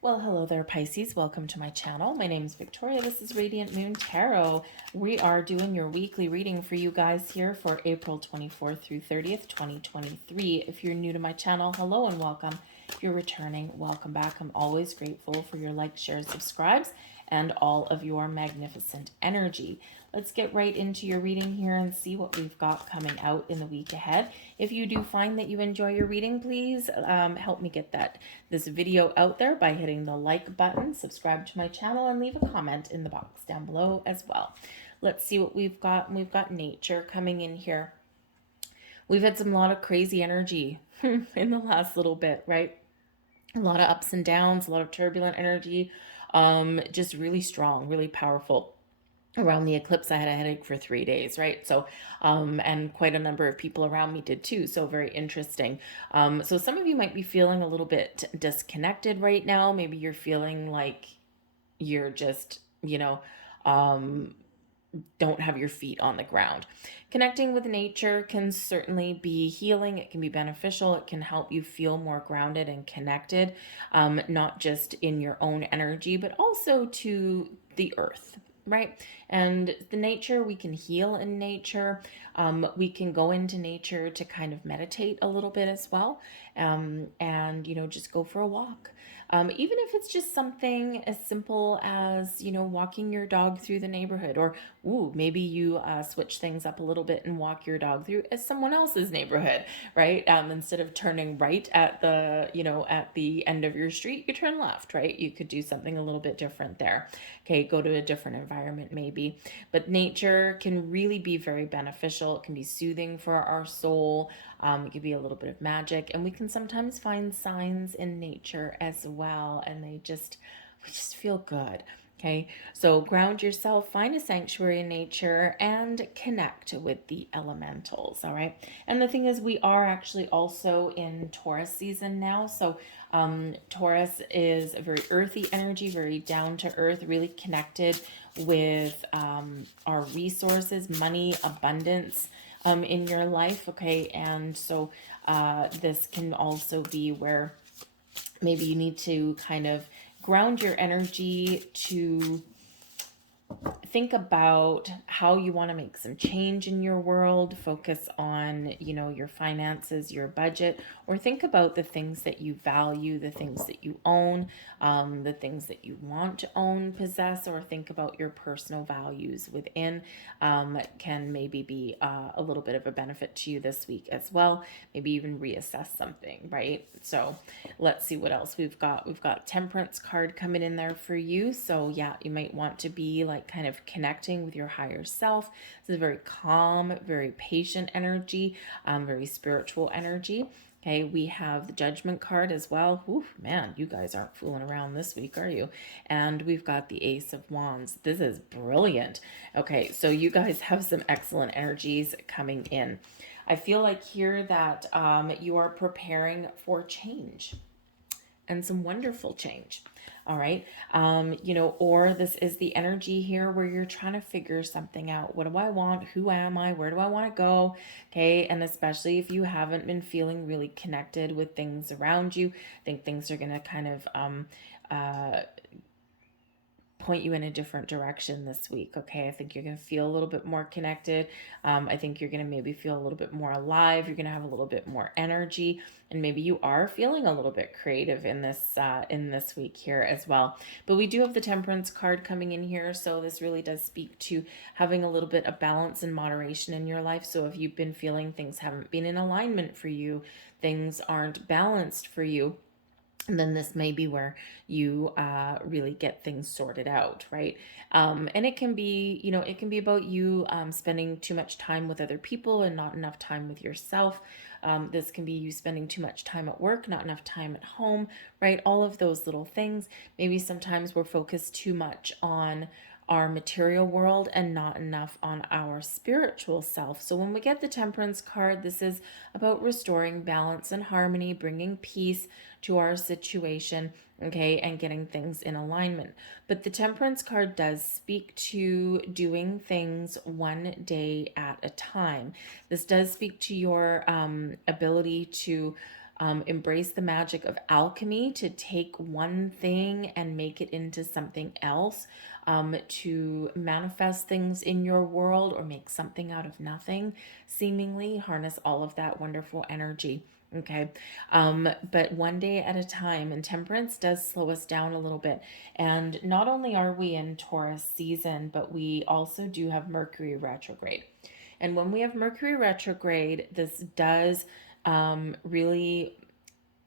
Well, hello there, Pisces. Welcome to my channel. My name is Victoria. This is Radiant Moon Tarot. We are doing your weekly reading for you guys here for April 24th through 30th, 2023. If you're new to my channel, hello and welcome. If you're returning, welcome back. I'm always grateful for your likes, shares, subscribes, and all of your magnificent energy. Let's get right into your reading here and see what we've got coming out in the week ahead. If you do find that you enjoy your reading, please help me get this video out there by hitting the like button, subscribe to my channel, and leave a comment in the box down below as well. Let's see what we've got. We've got nature coming in here. We've had some lot of crazy energy in the last little bit, right? A lot of ups and downs, a lot of turbulent energy, just really strong, really powerful. Around the eclipse, I had a headache for 3 days, right? So, and quite a number of people around me did too. So, very interesting. So, some of you might be feeling a little bit disconnected right now. Maybe you're feeling like you're just, don't have your feet on the ground. Connecting with nature can certainly be healing. It can be beneficial. It can help you feel more grounded and connected, not just in your own energy, but also to the earth, right? And the nature, we can heal in nature. We can go into nature to kind of meditate a little bit as well, and just go for a walk. Even if it's just something as simple as walking your dog through the neighborhood, or maybe you switch things up a little bit and walk your dog through as someone else's neighborhood, right? Instead of turning right at the end of your street, you turn left, right? You could do something a little bit different there. Okay, go to a different environment maybe. But nature can really be very beneficial. It can be soothing for our soul. It could be a little bit of magic, and we can sometimes find signs in nature as well, and we just feel good. Okay, so ground yourself, find a sanctuary in nature, and connect with the elementals. All right, and the thing is, we are actually also in Taurus season now. So, Taurus is a very earthy energy, very down to earth, really connected with our resources, money, abundance in your life. Okay, and so this can also be where maybe you need to kind of ground your energy to think about how you want to make some change in your world. Focus on your finances, your budget, or think about the things that you value, the things that you own, the things that you want to own, possess, or think about your personal values within. Can maybe be a little bit of a benefit to you this week as well. Maybe even reassess something, right? So let's see what else we've got. We've got Temperance card coming in there for you. So yeah, you might want to be like kind of connecting with your higher self. This is a very calm, very patient energy, very spiritual energy. Okay, we have the Judgment card as well. Ooh, man, you guys aren't fooling around this week, are you? And we've got the Ace of Wands. This is brilliant. Okay, so you guys have some excellent energies coming in. I feel like here that you are preparing for change and some wonderful change. All right. Or this is the energy here where you're trying to figure something out. What do I want? Who am I? Where do I want to go? Okay. And especially if you haven't been feeling really connected with things around you, I think things are going to kind of point you in a different direction this week. Okay, I think you're going to feel a little bit more connected. I think you're going to maybe feel a little bit more alive. You're going to have a little bit more energy, and maybe you are feeling a little bit creative in this week here as well. But we do have the Temperance card coming in here, so this really does speak to having a little bit of balance and moderation in your life. So if you've been feeling things haven't been in alignment for you, things aren't balanced for you, and then this may be where you really get things sorted out, right? And it can be, it can be about you spending too much time with other people and not enough time with yourself. This can be you spending too much time at work, not enough time at home, right? All of those little things. Maybe sometimes we're focused too much on our material world and not enough on our spiritual self. So when we get the Temperance card, this is about restoring balance and harmony, bringing peace to our situation, okay, and getting things in alignment. But the Temperance card does speak to doing things one day at a time. This does speak to your ability to Embrace the magic of alchemy to take one thing and make it into something else, to manifest things in your world or make something out of nothing, seemingly. Harness all of that wonderful energy. Okay. But one day at a time, and temperance does slow us down a little bit. And not only are we in Taurus season, but we also do have Mercury retrograde. And when we have Mercury retrograde, this does really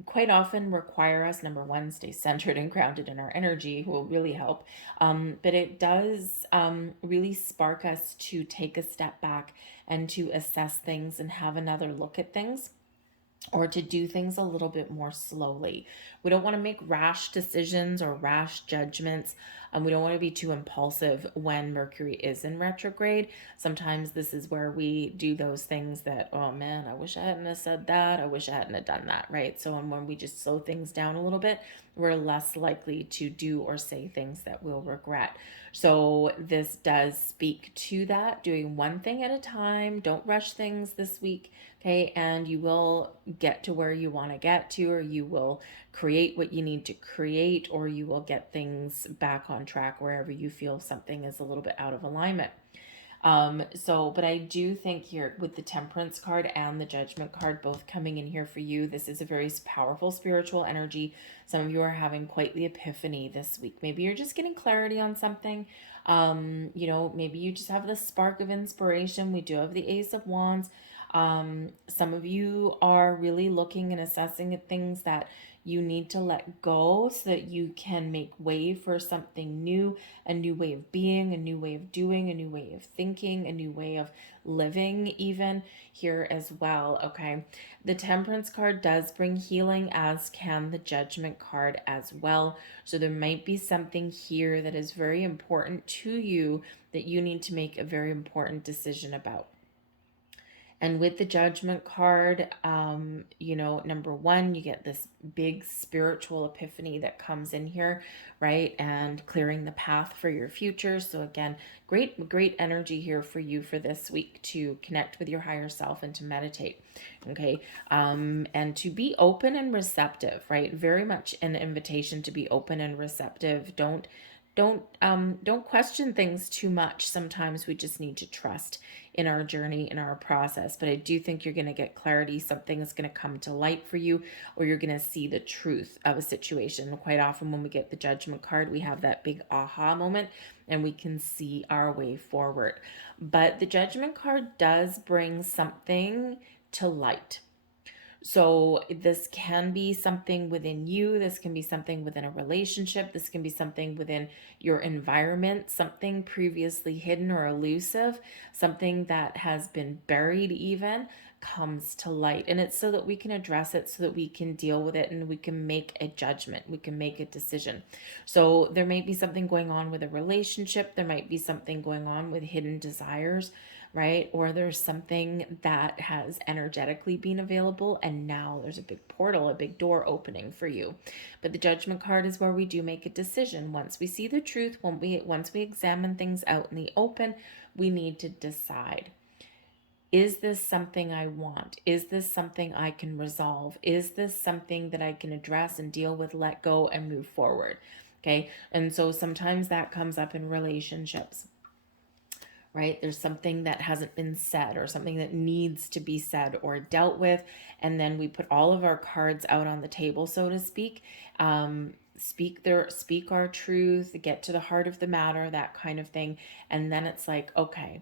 quite often require us, number one, stay centered and grounded in our energy, will really help. But it does really spark us to take a step back and to assess things and have another look at things, or to do things a little bit more slowly. We don't want to make rash decisions or rash judgments. We don't want to be too impulsive when Mercury is in retrograde. Sometimes this is where we do those things that, oh man, I wish I hadn't have said that. I wish I hadn't have done that, right? So when we just slow things down a little bit, we're less likely to do or say things that we'll regret. So this does speak to that, doing one thing at a time. Don't rush things this week. Okay, and you will get to where you want to get to, or you will create what you need to create, or you will get things back on track wherever you feel something is a little bit out of alignment. But I do think here with the Temperance card and the Judgment card both coming in here for you, this is a very powerful spiritual energy. Some of you are having quite the epiphany this week. Maybe you're just getting clarity on something. Maybe you just have the spark of inspiration. We do have the Ace of Wands. Some of you are really looking and assessing at things that you need to let go so that you can make way for something new, a new way of being, a new way of doing, a new way of thinking, a new way of living even here as well. Okay. The Temperance card does bring healing, as can the Judgment card as well. So there might be something here that is very important to you that you need to make a very important decision about. And with the Judgment card, number one, you get this big spiritual epiphany that comes in here, right? And clearing the path for your future. So again, great energy here for you for this week to connect with your higher self and to meditate. Okay. And to be open and receptive, right? Very much an invitation to be open and receptive. Don't question things too much. Sometimes we just need to trust in our journey, in our process. But I do think you're going to get clarity. Something is going to come to light for you, or you're going to see the truth of a situation. Quite often when we get the Judgment card, we have that big aha moment and we can see our way forward. But the Judgment card does bring something to light. So this can be something within you. This can be something within a relationship. This can be something within your environment, something previously hidden or elusive, something that has been buried even comes to light. And it's so that we can address it, so that we can deal with it, and we can make a judgment. We can make a decision. So there may be something going on with a relationship. There might be something going on with hidden desires, right? Or there's something that has energetically been available and now there's a big portal, a big door opening for you. But the Judgment card is where we do make a decision. Once we see the truth, once we examine things out in the open, we need to decide. Is this something I want? Is this something I can resolve? Is this something that I can address and deal with, let go, and move forward? Okay. And so sometimes that comes up in relationships, right? There's something that hasn't been said or something that needs to be said or dealt with. And then we put all of our cards out on the table, so to speak. Speak our truth, get to the heart of the matter, that kind of thing. And then it's like, okay,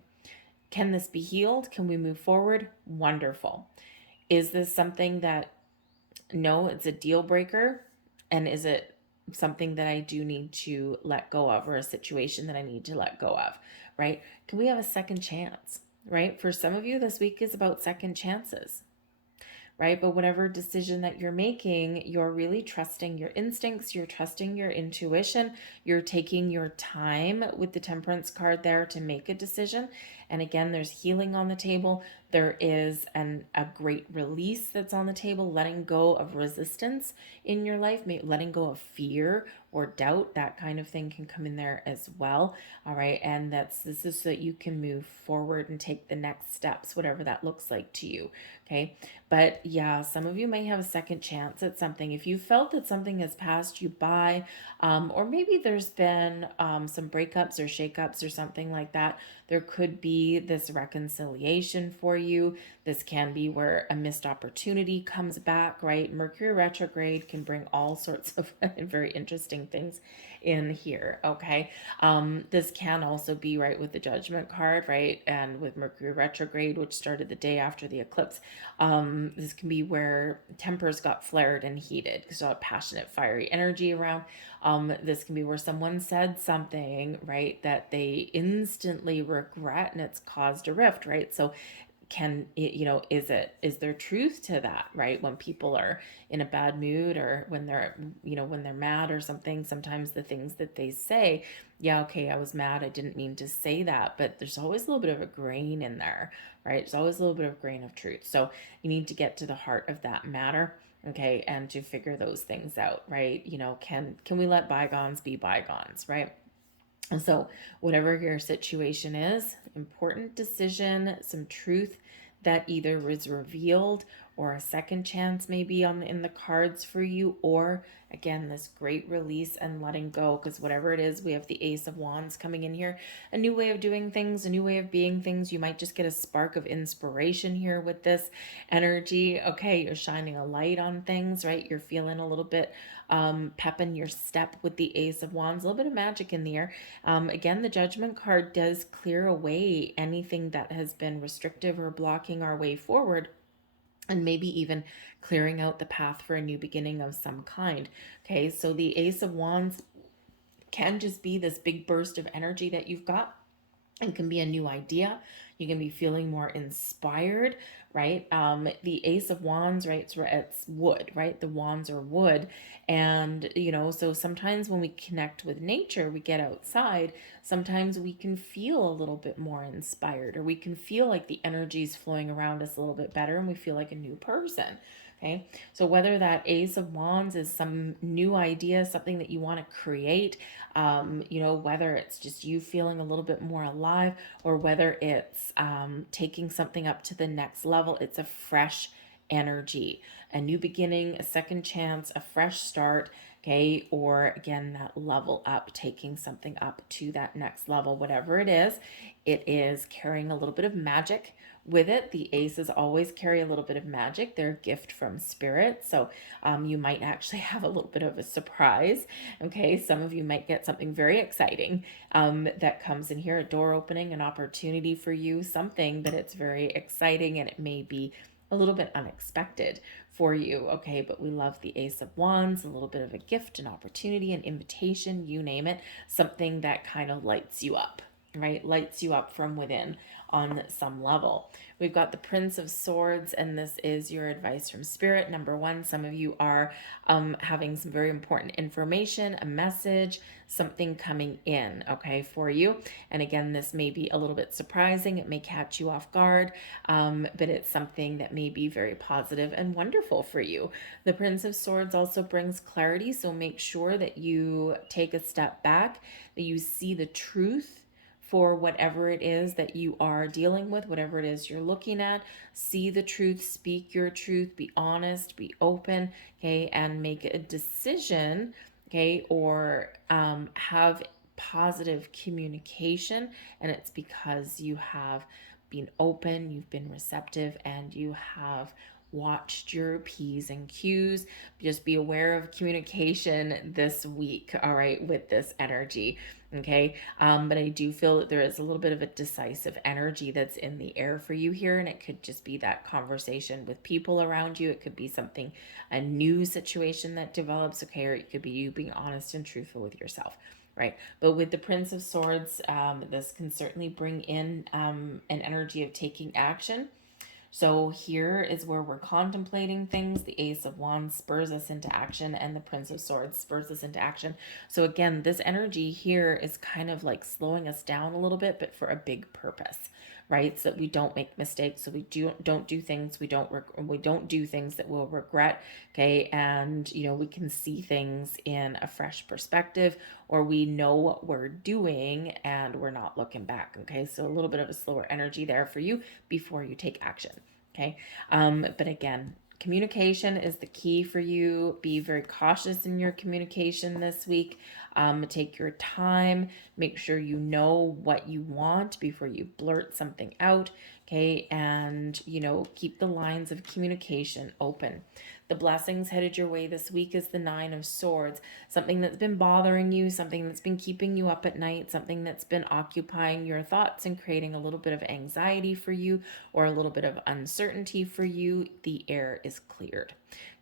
can this be healed? Can we move forward? Wonderful. Is this something that, no, it's a deal breaker? And is it something that I do need to let go of, or a situation that I need to let go of, right? Can we have a second chance, right? For some of you, this week is about second chances, right? But whatever decision that you're making, you're really trusting your instincts, you're trusting your intuition, you're taking your time with the Temperance card there to make a decision. And again, there's healing on the table. There is a great release that's on the table, letting go of resistance in your life, letting go of fear or doubt. That kind of thing can come in there as well. All right. And this is so that you can move forward and take the next steps, whatever that looks like to you. Okay. But yeah, some of you may have a second chance at something. If you felt that something has passed you by, or maybe there's been some breakups or shakeups or something like that, there could be this reconciliation for you. This can be where a missed opportunity comes back, right? Mercury retrograde can bring all sorts of very interesting things in here, okay? This can also be right with the Judgment card, right? And with Mercury retrograde, which started the day after the eclipse, this can be where tempers got flared and heated. So a passionate, fiery energy around. This can be where someone said something, right, that they instantly regret and it's caused a rift, right? So is there truth to that, right? When people are in a bad mood, or when they're mad or something, sometimes the things that they say, yeah, okay, I was mad, I didn't mean to say that, but there's always a little bit of a grain in there, right? There's always a little bit of grain of truth. So you need to get to the heart of that matter, okay, and to figure those things out, right? Can we let bygones be bygones, right? And so, whatever your situation is, important decision, some truth that either was revealed, or a second chance maybe in the cards for you, or again, this great release and letting go. Because whatever it is, we have the Ace of Wands coming in here, a new way of doing things, a new way of being things. You might just get a spark of inspiration here with this energy. Okay, you're shining a light on things, right? You're feeling a little bit pep in your step with the Ace of Wands, a little bit of magic in the air. Again, the Judgment card does clear away anything that has been restrictive or blocking our way forward, and maybe even clearing out the path for a new beginning of some kind. Okay, so the Ace of Wands can just be this big burst of energy that you've got. It can be a new idea. You can be feeling more inspired, right? The Ace of Wands, right? It's wood, right? The wands are wood. And, so sometimes when we connect with nature, we get outside, sometimes we can feel a little bit more inspired, or we can feel like the energy is flowing around us a little bit better, and we feel like a new person. Okay, so whether that Ace of Wands is some new idea, something that you want to create, whether it's just you feeling a little bit more alive, or whether it's taking something up to the next level, it's a fresh energy, a new beginning, a second chance, a fresh start. Okay, or again, that level up, taking something up to that next level, whatever it is carrying a little bit of magic with it. The aces always carry a little bit of magic. They're a gift from spirit. So you might actually have a little bit of a surprise. Okay, some of you might get something very exciting that comes in here, a door opening, an opportunity for you, something that it's very exciting, and it may be a little bit unexpected for you. Okay, but we love the Ace of Wands, a little bit of a gift, an opportunity, an invitation, you name it, something that kind of lights you up, right? Lights you up from within on some level. We've got the Prince of Swords, and this is your advice from Spirit. Number one, some of you are having some very important information, a message, something coming in, okay, for you. And again, this may be a little bit surprising. It may catch you off guard, but it's something that may be very positive and wonderful for you. The Prince of Swords also brings clarity, so make sure that you take a step back, that you see the truth for whatever it is that you are dealing with, whatever it is you're looking at. See the truth, speak your truth, be honest, be open, okay, and make a decision, okay, or have positive communication. And it's because you have been open, you've been receptive, and you have watched your P's and Q's. Just be aware of communication this week, all right, with this energy. Okay, but I do feel that there is a little bit of a decisive energy that's in the air for you here, and it could just be that conversation with people around you. It could be something, a new situation that develops, okay, or it could be you being honest and truthful with yourself, right? But with the Prince of Swords, this can certainly bring in an energy of taking action. So here is where we're contemplating things. The Ace of Wands spurs us into action, and the Prince of Swords spurs us into action. So again, this energy here is kind of like slowing us down a little bit, but for a big purpose, right? So that we don't make mistakes, so we don't do things we don't do things that we'll regret, okay? And we can see things in a fresh perspective, or we know what we're doing and we're not looking back, okay? So a little bit of a slower energy there for you before you take action, okay? But again, communication is the key for you. Be very cautious in your communication this week. Take your time. Make sure you know what you want before you blurt something out. Okay. And, keep the lines of communication open. The blessings headed your way this week is the Nine of Swords. Something that's been bothering you, something that's been keeping you up at night, something that's been occupying your thoughts and creating a little bit of anxiety for you or a little bit of uncertainty for you. The air is cleared.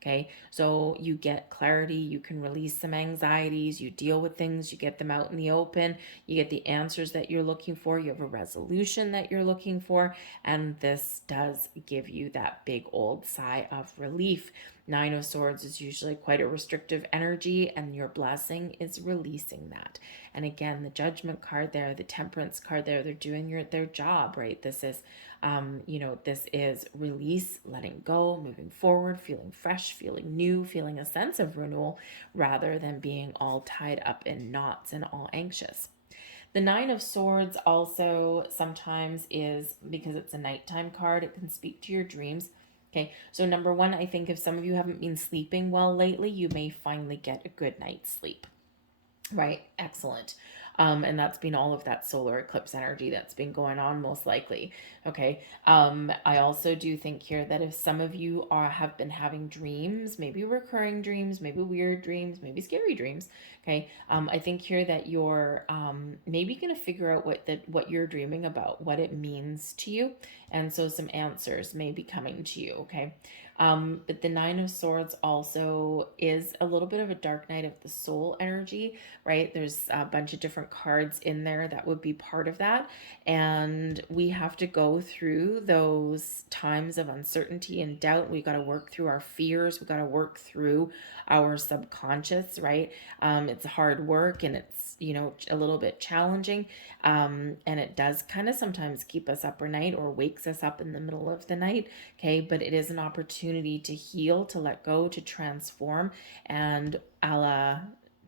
Okay, so you get clarity, you can release some anxieties, you deal with things, you get them out in the open, you get the answers that you're looking for, you have a resolution that you're looking for, and this does give you that big old sigh of relief. Nine of Swords is usually quite a restrictive energy, and your blessing is releasing that. And again, the Judgment card there, the Temperance card there, they're doing their job, right? This is this is release, letting go, moving forward, feeling fresh, feeling new, feeling a sense of renewal rather than being all tied up in knots and all anxious. The Nine of Swords also sometimes is, because it's a nighttime card, it can speak to your dreams. Okay, so number one, I think if some of you haven't been sleeping well lately, you may finally get a good night's sleep. Right, excellent. And that's been all of that solar eclipse energy that's been going on, most likely. Okay. I also do think here that if some of you have been having dreams, maybe recurring dreams, maybe weird dreams, maybe scary dreams. Okay. I think here that you're maybe going to figure out what you're dreaming about, what it means to you, and so some answers may be coming to you. Okay. But the Nine of Swords also is a little bit of a dark night of the soul energy, right? There's a bunch of different cards in there that would be part of that. And we have to go through those times of uncertainty and doubt. We got to work through our fears. We got to work through our subconscious, right? It's hard work, and it's, a little bit challenging. And it does kind of sometimes keep us up at night or wakes us up in the middle of the night. Okay. But it is an opportunity to heal, to let go, to transform, and a la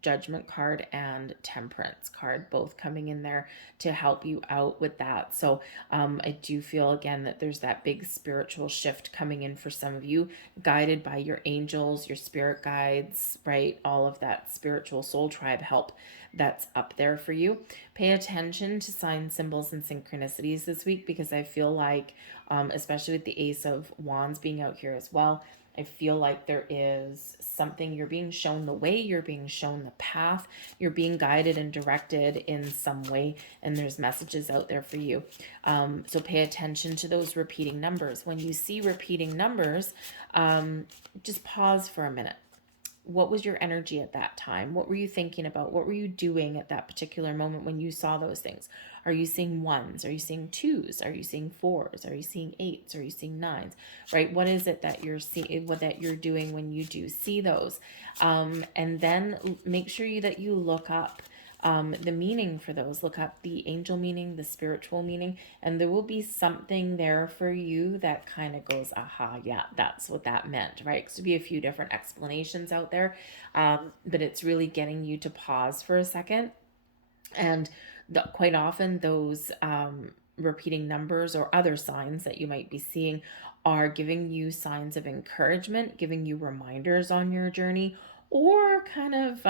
Judgment card and Temperance card both coming in there to help you out with that. So I do feel again that there's that big spiritual shift coming in for some of you, guided by your angels, your spirit guides, right? All of that spiritual soul tribe help that's up there for you. Pay attention to signs, symbols, and synchronicities this week, because I feel like especially with the Ace of Wands being out here as well, I feel like there is something, you're being shown the way, you're being shown the path, you're being guided and directed in some way, and there's messages out there for you. So pay attention to those repeating numbers. When you see repeating numbers, just pause for a minute. What was your energy at that time? What were you thinking about? What were you doing at that particular moment when you saw those things? Are you seeing ones? Are you seeing twos? Are you seeing fours? Are you seeing eights? Are you seeing nines? Right? What is it that you're seeing, what that you're doing when you do see those? And then make sure that you look up the meaning for those. Look up the angel meaning, the spiritual meaning, and there will be something there for you that kind of goes, aha, yeah, that's what that meant, right? Because there'll be a few different explanations out there, but it's really getting you to pause for a second. And quite often those repeating numbers or other signs that you might be seeing are giving you signs of encouragement, giving you reminders on your journey, or kind of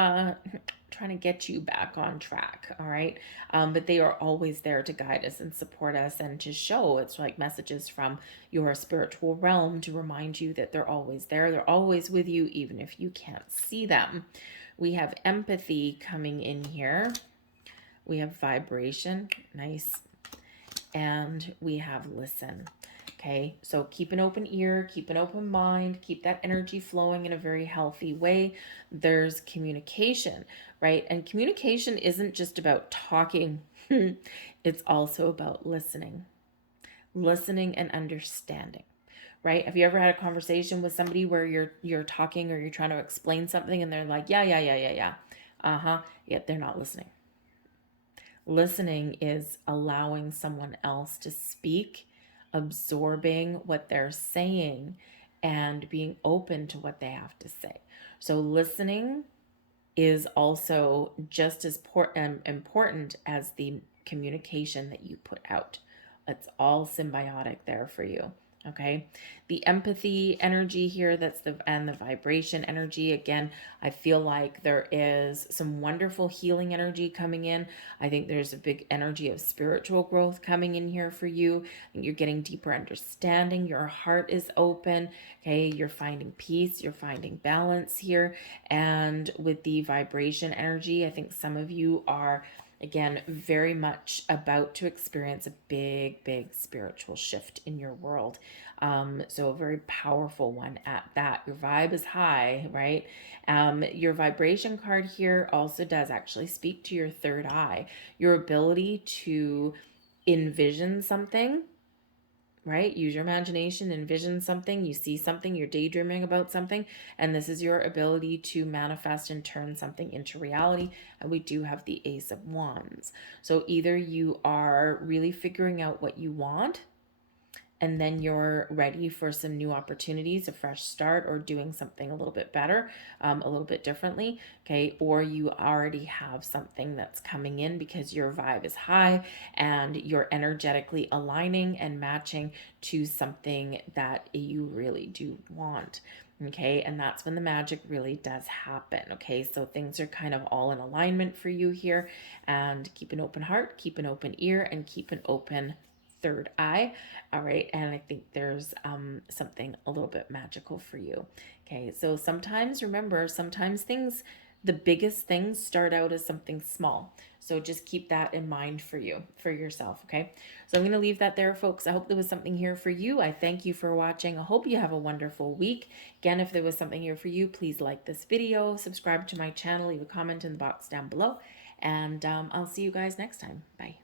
trying to get you back on track. All right. But they are always there to guide us and support us and to show, it's like messages from your spiritual realm to remind you that they're always there. They're always with you, even if you can't see them. We have empathy coming in here. We have vibration. Nice. And we have listen. Okay, so keep an open ear, keep an open mind, keep that energy flowing in a very healthy way. There's communication, right? And communication isn't just about talking. It's also about listening and understanding, right? Have you ever had a conversation with somebody where you're talking or you're trying to explain something and they're like, yeah. Yet they're not listening. Listening is allowing someone else to speak, absorbing what they're saying, and being open to what they have to say. So listening is also just as important as the communication that you put out. It's all symbiotic there for you. Okay. The empathy energy here, and the vibration energy. Again, I feel like there is some wonderful healing energy coming in. I think there's a big energy of spiritual growth coming in here for you. I think you're getting deeper understanding. Your heart is open. Okay. You're finding peace. You're finding balance here. And with the vibration energy, I think some of you are, again, very much about to experience a big spiritual shift in your world. So a very powerful one at that. Your vibe is high, right? Your vibration card here also does actually speak to your third eye, your ability to envision something, right? Use your imagination, envision something, you see something, you're daydreaming about something, and this is your ability to manifest and turn something into reality. And we do have the Ace of Wands. So either you are really figuring out what you want, and then you're ready for some new opportunities, a fresh start, or doing something a little bit better, a little bit differently, okay? Or you already have something that's coming in because your vibe is high and you're energetically aligning and matching to something that you really do want. Okay, and that's when the magic really does happen. Okay, so things are kind of all in alignment for you here. And keep an open heart, keep an open ear, and keep an open third eye. All right, and I think there's something a little bit magical for you. Okay, so sometimes, remember, sometimes the biggest things start out as something small. So just keep that in mind for you, for yourself. Okay, so I'm going to leave that there, folks. I hope there was something here for you. I thank you for watching. I hope you have a wonderful week. Again, if there was something here for you, please like this video, subscribe to my channel, leave a comment in the box down below, and I'll see you guys next time. Bye.